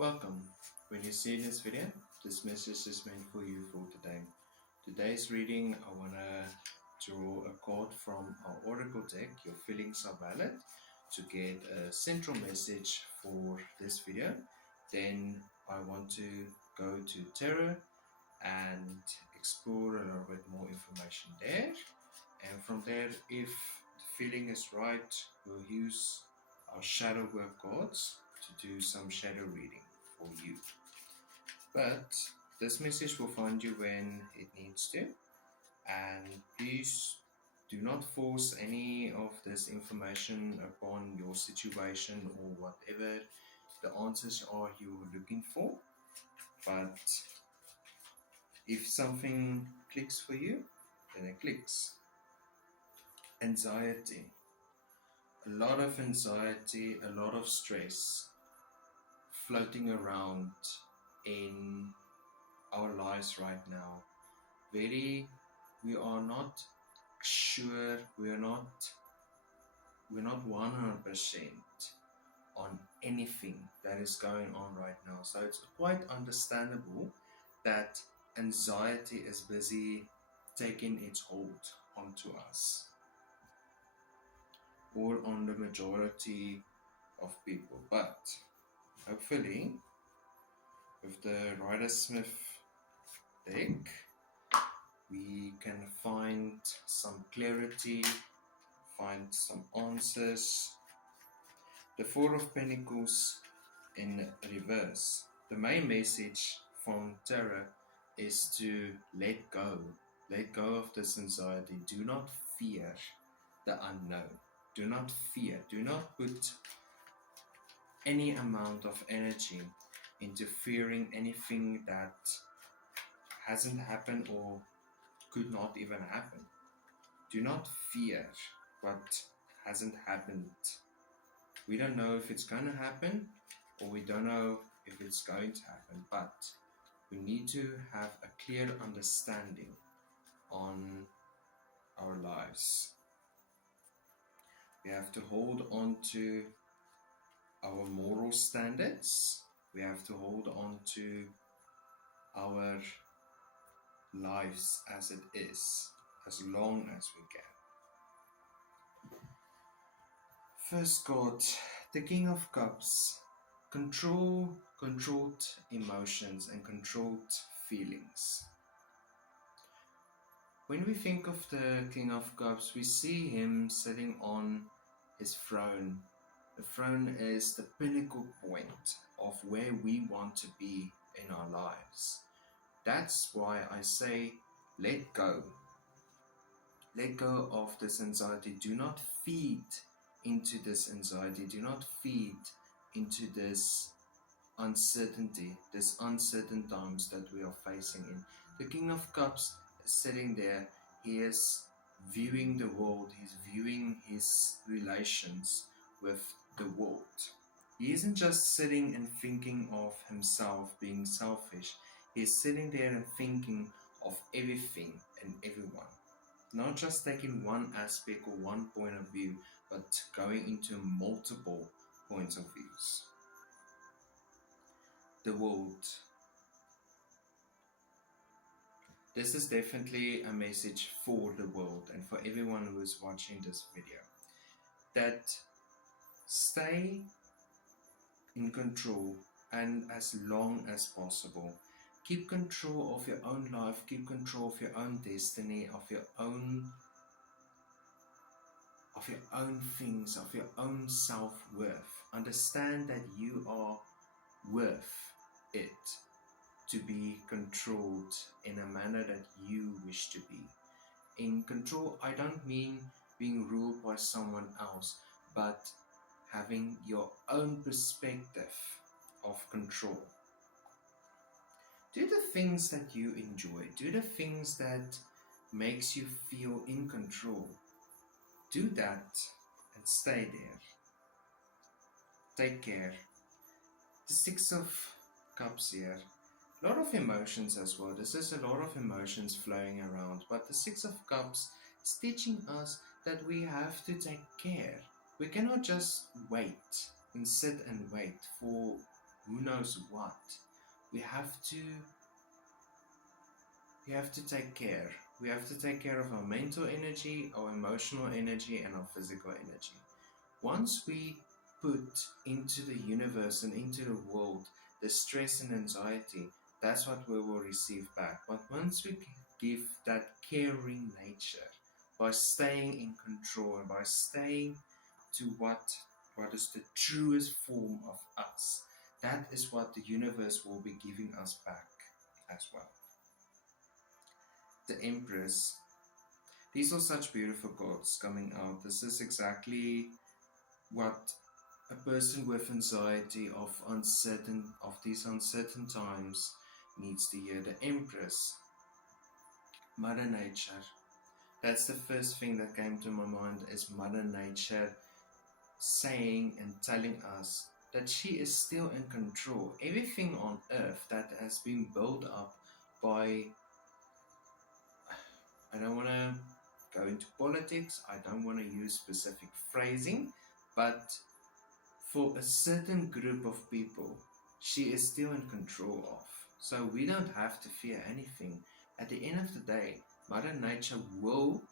Welcome. When you see this video, this message is meant for you for today. Today's reading, I want to draw a card from our Oracle deck, Your Feelings Are Valid, to get a central message for this video. Then I want to go to tarot and explore a little bit more information there. And from there, if the feeling is right, we'll use our shadow work cards to do some shadow reading for you. But this message will find you when it needs to, and please do not force any of this information upon your situation or whatever the answers are you're looking for. But if something clicks for you, then it clicks. Anxiety. A lot of anxiety, a lot of stress floating around in our lives right now. We are not sure, we're not 100% on anything that is going on right now. So it's quite understandable that anxiety is busy taking its hold onto us, or on the majority of people. But hopefully, with the Rider-Waite Smith deck, we can find some clarity, find some answers. The Four of Pentacles in reverse. The main message from Tarot is to let go. Let go of this anxiety. Do not fear the unknown. Do not fear. Do not put any amount of energy into fearing anything that hasn't happened or could not even happen. Do not fear what hasn't happened. We don't know if it's going to happen, or we don't know if it's going to happen, but we need to have a clear understanding on our lives. We have to hold on to our moral standards. We have to hold on to our lives as it is, as long as we can. First card, the King of Cups. Controlled emotions and controlled feelings. When we think of the King of Cups, we see him sitting on his throne. The throne is the pinnacle point of where we want to be in our lives. That's why I say, let go. Let go of this anxiety. Do not feed into this anxiety. Do not feed into this uncertainty, this uncertain times that we are facing in. The King of Cups is sitting there. He is viewing the world. He's viewing his relations with the world. He isn't just sitting and thinking of himself, being selfish. He's sitting there and thinking of everything and everyone. Not just taking one aspect or one point of view, but going into multiple points of views. The world. This is definitely a message for the world and for everyone who is watching this video. That stay in control, and as long as possible. Keep control of your own life, keep control of your own destiny, of your own things, of your own self-worth. Understand that you are worth it to be controlled in a manner that you wish to be. In control, I don't mean being ruled by someone else, but having your own perspective of control. Do the things that you enjoy. Do the things that makes you feel in control. Do that and stay there. Take care. The Six of Cups here. A lot of emotions as well. This is a lot of emotions flowing around. But the Six of Cups is teaching us that we have to take care. We cannot just wait and sit and wait for who knows what. We have to take care. We have to take care of our mental energy, our emotional energy, and our physical energy. Once we put into the universe and into the world the stress and anxiety, that's what we will receive back. But once we give that caring nature by staying in control and by staying to what is the truest form of us, that is what the universe will be giving us back as well. The Empress. These are such beautiful cards coming out. This is exactly what a person with anxiety of these uncertain times needs to hear. The Empress, Mother Nature. That's the first thing that came to my mind, is Mother Nature saying and telling us that she is still in control. Everything on earth that has been built up by, I don't want to go into politics, I don't want to use specific phrasing, but for a certain group of people, she is still in control of. So we don't have to fear anything. At the end of the day, Mother Nature will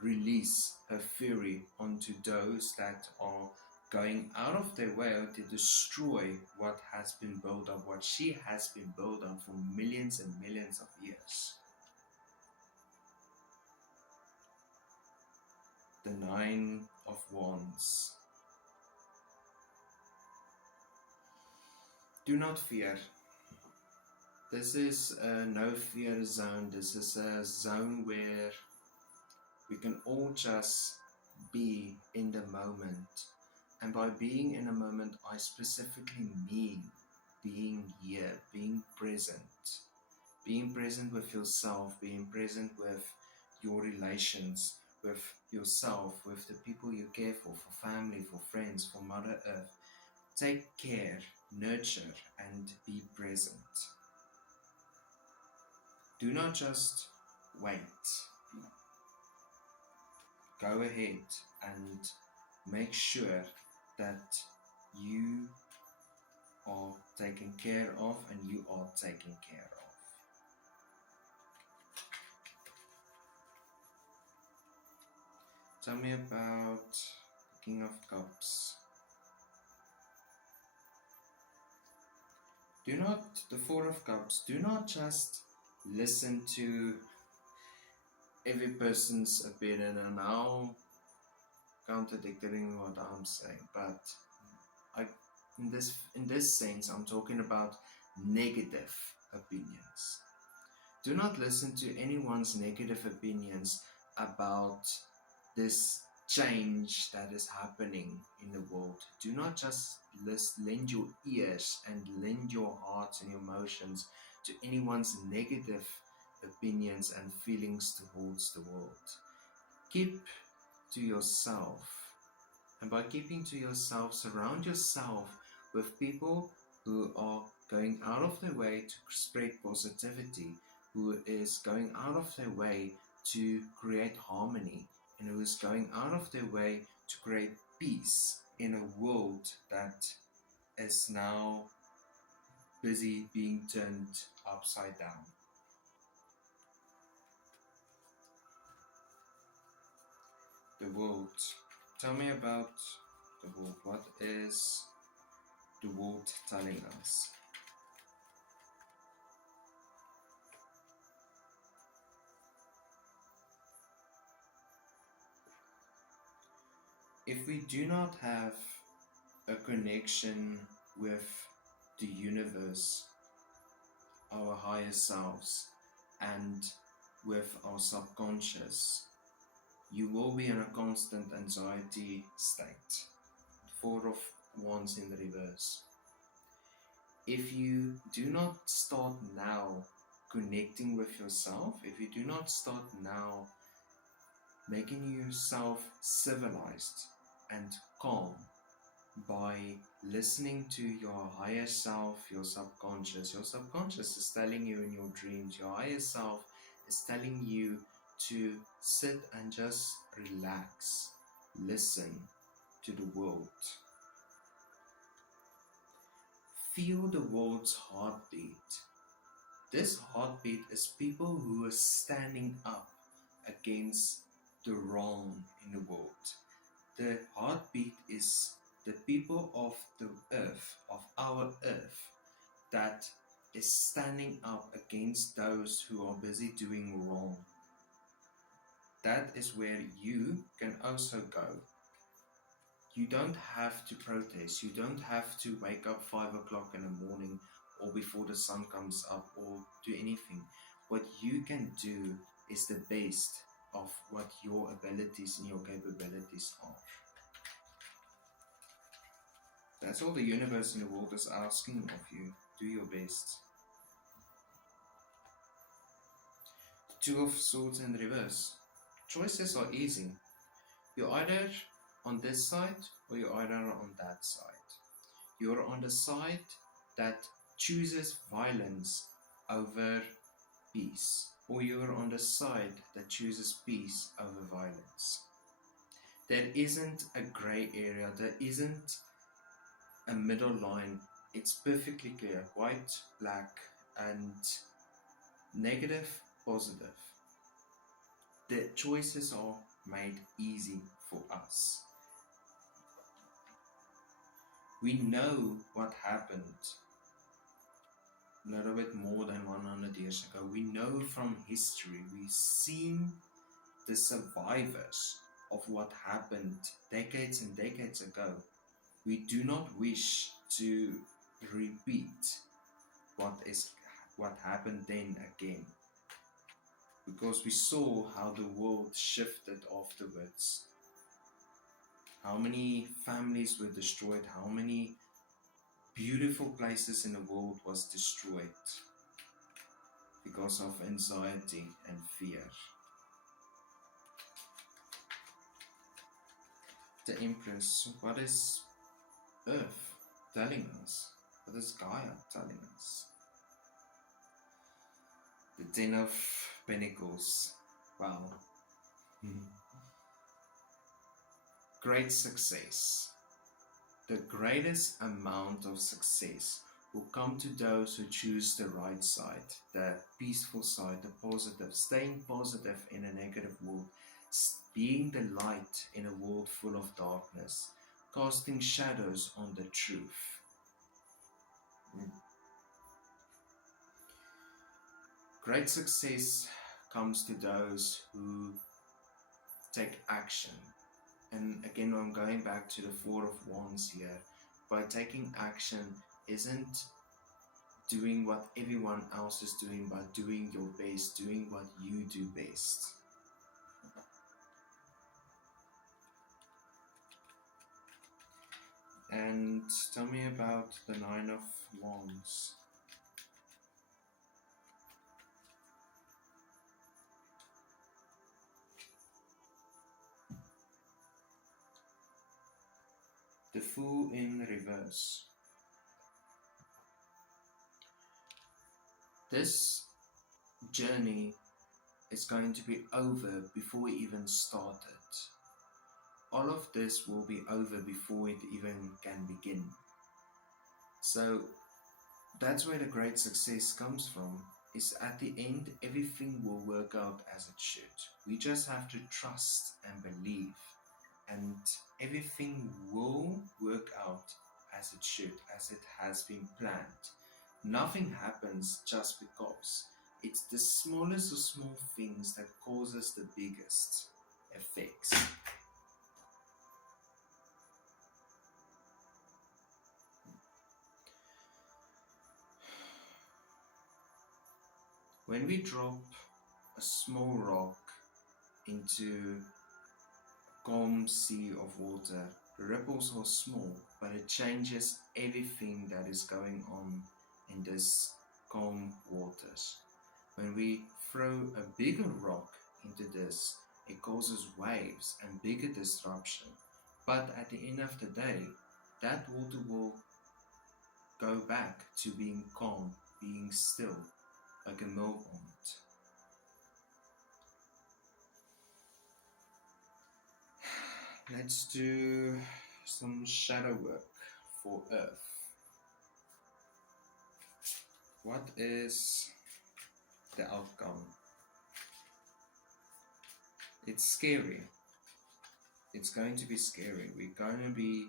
release her fury onto those that are going out of their way to destroy what has been built up, what she has been built up for millions and millions of years. The Nine of Wands. Do not fear. This is a no fear zone. This is a zone where we can all just be in the moment. And by being in a moment, I specifically mean being here, being present. Being present with yourself, being present with your relations, with yourself, with the people you care for family, for friends, for Mother Earth. Take care, nurture, and be present. Do not just wait. Go ahead and make sure that you are taken care of and you are taken care of. Tell me about the King of Cups. The Four of Cups, do not just listen to every person's opinion, and now contradicting what I'm saying, but in this sense, I'm talking about negative opinions. Do not listen to anyone's negative opinions about this change that is happening in the world. Do not just lend your ears and lend your hearts and your emotions to anyone's negative opinions and feelings towards the world. Keep to yourself, and by keeping to yourself, surround yourself with people who are going out of their way to spread positivity, who is going out of their way to create harmony, and who is going out of their way to create peace in a world that is now busy being turned upside down. The world. Tell me about the world. What is the world telling us? If we do not have a connection with the universe, our higher selves, and with our subconscious, you will be in a constant anxiety state. Four of Wands in the reverse. If you do not start now connecting with yourself, if you do not start now making yourself civilized and calm by listening to your higher self, your subconscious is telling you in your dreams, your higher self is telling you to sit and just relax, listen to the world. feel the world's heartbeat. This heartbeat is people who are standing up against the wrong in the world. The heartbeat is the people of the earth, of our earth, that is standing up against those who are busy doing wrong. That is where you can also go. You don't have to protest. You don't have to wake up 5 o'clock in the morning or before the sun comes up or do anything. What you can do is the best of what your abilities and your capabilities are. That's all the universe and the world is asking of you. Do your best. Two of Swords in reverse. Choices are easy. You're either on this side or you're either on that side. You're on the side that chooses violence over peace, or you're on the side that chooses peace over violence. There isn't a gray area, there isn't a middle line. It's perfectly clear, white, black, and negative, positive. The choices are made easy for us. We know what happened a little bit more than 100 years ago. We know from history, we've seen the survivors of what happened decades and decades ago. We do not wish to repeat what happened then again, because we saw how the world shifted afterwards. How many families were destroyed, how many beautiful places in the world was destroyed because of anxiety and fear. The Empress, what is Earth telling us? What is Gaia telling us? The Ten of Pentacles. Wow. Great success. The greatest amount of success will come to those who choose the right side, the peaceful side, the positive, staying positive in a negative world, being the light in a world full of darkness, casting shadows on the truth. Great success comes to those who take action. And again, I'm going back to the Four of Wands here. By taking action isn't doing what everyone else is doing, but doing your best, doing what you do best. And tell me about the Nine of Wands. The Fool in reverse. This journey is going to be over before we even started. All of this will be over before it even can begin. So that's where the great success comes from, is at the end everything will work out as it should. We just have to trust and believe, and everything will work out as it should, as it has been planned. Nothing happens just because. It's the smallest of small things that causes the biggest effects. When we drop a small rock into a calm sea of water, the ripples are small, but it changes everything that is going on in this calm waters. When we throw a bigger rock into this, it causes waves and bigger disruption. But at the end of the day, that water will go back to being calm, being still, like a mill pond. Let's do some shadow work for Earth. what is the outcome? It's scary. It's going to be scary. We're going to be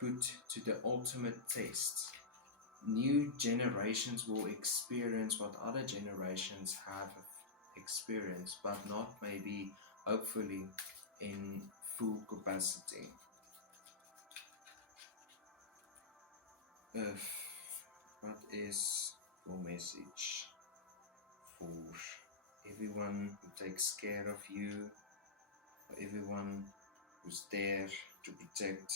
put to the ultimate test. New generations will experience what other generations have experienced, but not maybe, hopefully, in full capacity. What is your message for everyone who takes care of you, for everyone who's there to protect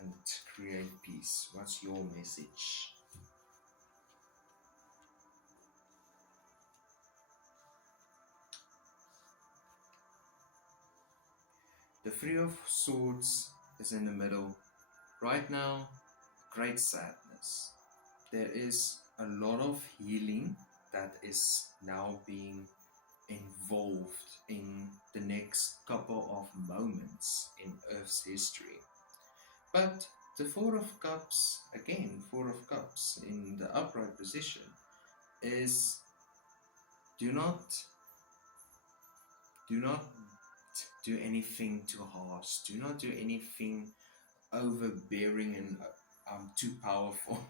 and create peace? What's your message? The Three of Swords is in the middle. Right now, great sadness. There is a lot of healing that is now being involved in the next couple of moments in Earth's history. But the Four of Cups, again, Four of Cups in the upright position, is do not do anything too harsh. Do not do anything overbearing and too powerful.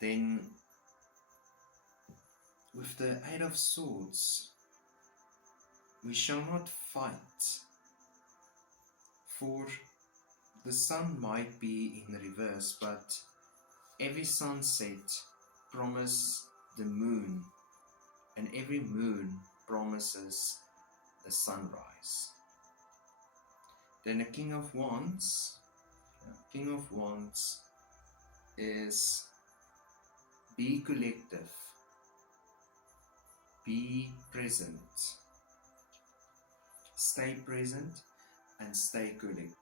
Then with the Eight of Swords, we shall not fight, for the sun might be in reverse, but every sunset promises the moon, and every moon promises the sunrise. Then the King of Wands. King of Wands is be collective, be present, stay present and stay collective.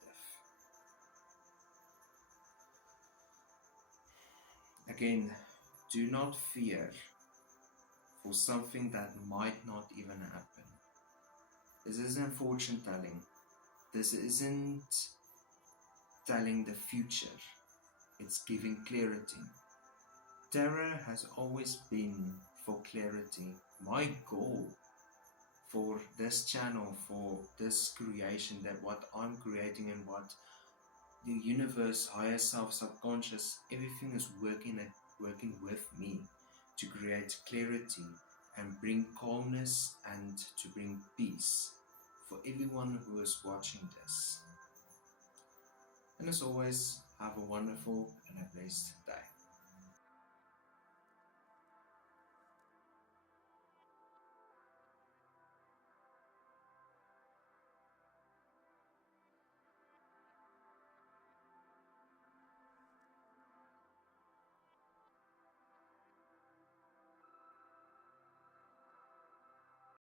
Again, do not fear for something that might not even happen. This isn't fortune telling. This isn't telling the future. It's giving clarity. Tarot has always been for clarity. My goal for this channel, for this creation, that what I'm creating and what the universe, higher self, subconscious, everything is working with me to create clarity and bring calmness and to bring peace for everyone who is watching this. And as always, have a wonderful and a blessed day.